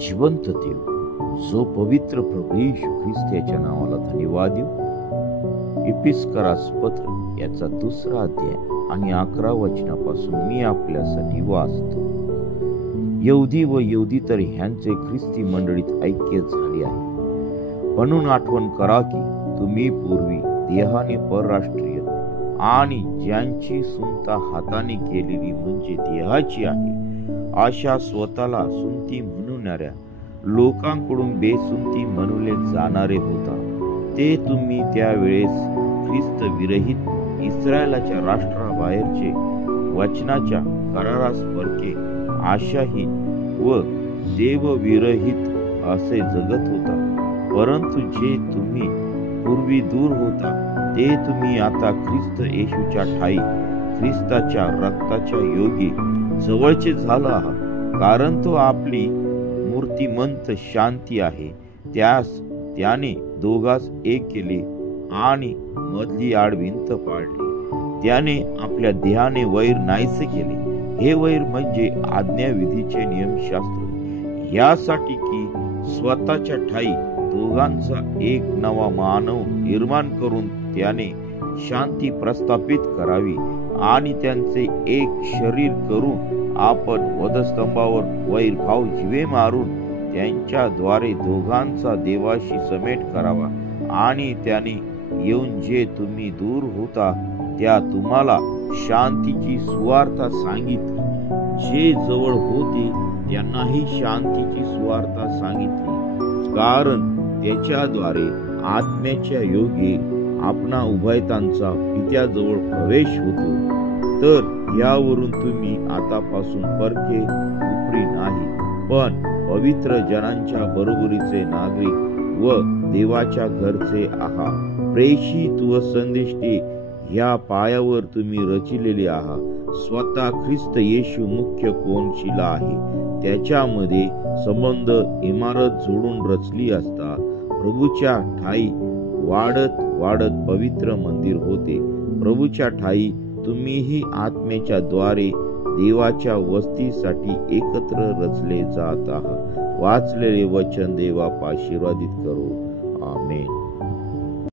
जिवंत देव, जो पवित्र प्रभू येशू ख्रिस्त याच्या नावाला धन्यवाद देऊ। एपिस्करास पत्र याचा 2रा अध्याय आणि 11 वचनापासून मी आपल्यासाठी वाचतो। यहुदी व यहुदीतर ह्यांचे ख्रिस्ती मंडळीत ऐक्य झाले आहे, म्हणून आठवण करा की तुम्ही पूर्वी देहाने परराष्ट्रीय आणि ज्यांची सुनता हाताने केलेली म्हणजे देहाची आहे अशा स्वतःला सुनती म्हणणाऱ्या लोकांकडून बेसुनती म्हणले जाणारे होता। ते तुम्ही त्यावेळेस ख्रिस्त विरहित इस्रायलाच्या राष्ट्राबाहेरचे वचनाच्या करारास परके आशाही व देवविरहित असे जगत होता। परंतु जे तुम्ही पूर्वी दूर होता ते तुम्ही आता ख्रिस्त येशूच्या ठाई ख्रिस्ताच्या रक्ताच्या योगी जवळचे झाला आहात, कारण तो आपली मूर्तिमंत शांती आहे। त्याने दोघास एक केले आणि मधली आडभिंत पाडली। त्याने आपल्या देहाने वैर नाहीसे केले। हे वैर म्हणजे आज्ञाविधीचे नियमशास्त्र, यासाठी की स्वतःच्या ठाई दोघांचा एक नवा मानव निर्माण करून त्याने शांती प्रस्थापित करावी आणि त्यांचे एक शरीर करून आपण वधस्तंभावर वैरभाव जिवे मारून त्यांच्याद्वारे दोघांचा देवाशी समेट करावा। आणि त्याने येऊन जे तुम्ही दूर होता त्या तुम्हाला शांतीची सुवार्ता सांगितली, जे जवळ होते त्यांनाही शांतीची सुवार्ता सांगितली, कारण त्याच्याद्वारे आत्म्याच्या योगे आपणा उभयतांचा पित्याजवळ प्रवेश होतो। तर यावरून तुम्ही आतापासून परके उपरी नाही, पण पवित्र जनांच्या बरोबरीचे नागरिक व देवाच्या घरचे आहात। प्रेषित व संदेष्टे ह्या पायावर तुम्ही रचिलेले आहात। स्वतः ख्रिस्त येशू मुख्य कोनशिला आहे, त्याच्यामध्ये संबंध इमारत जोडून रचली असता प्रभूच्या ठाई वाढत वाढत पवित्र मंदिर होते। प्रभूच्या ठाई तुम्हीही आत्म्याच्या द्वारे देवाच्या वस्तीसाठी एकत्र रचले जात आहात। वाचलेले वचन देवा आशीर्वादित करो। आमेन।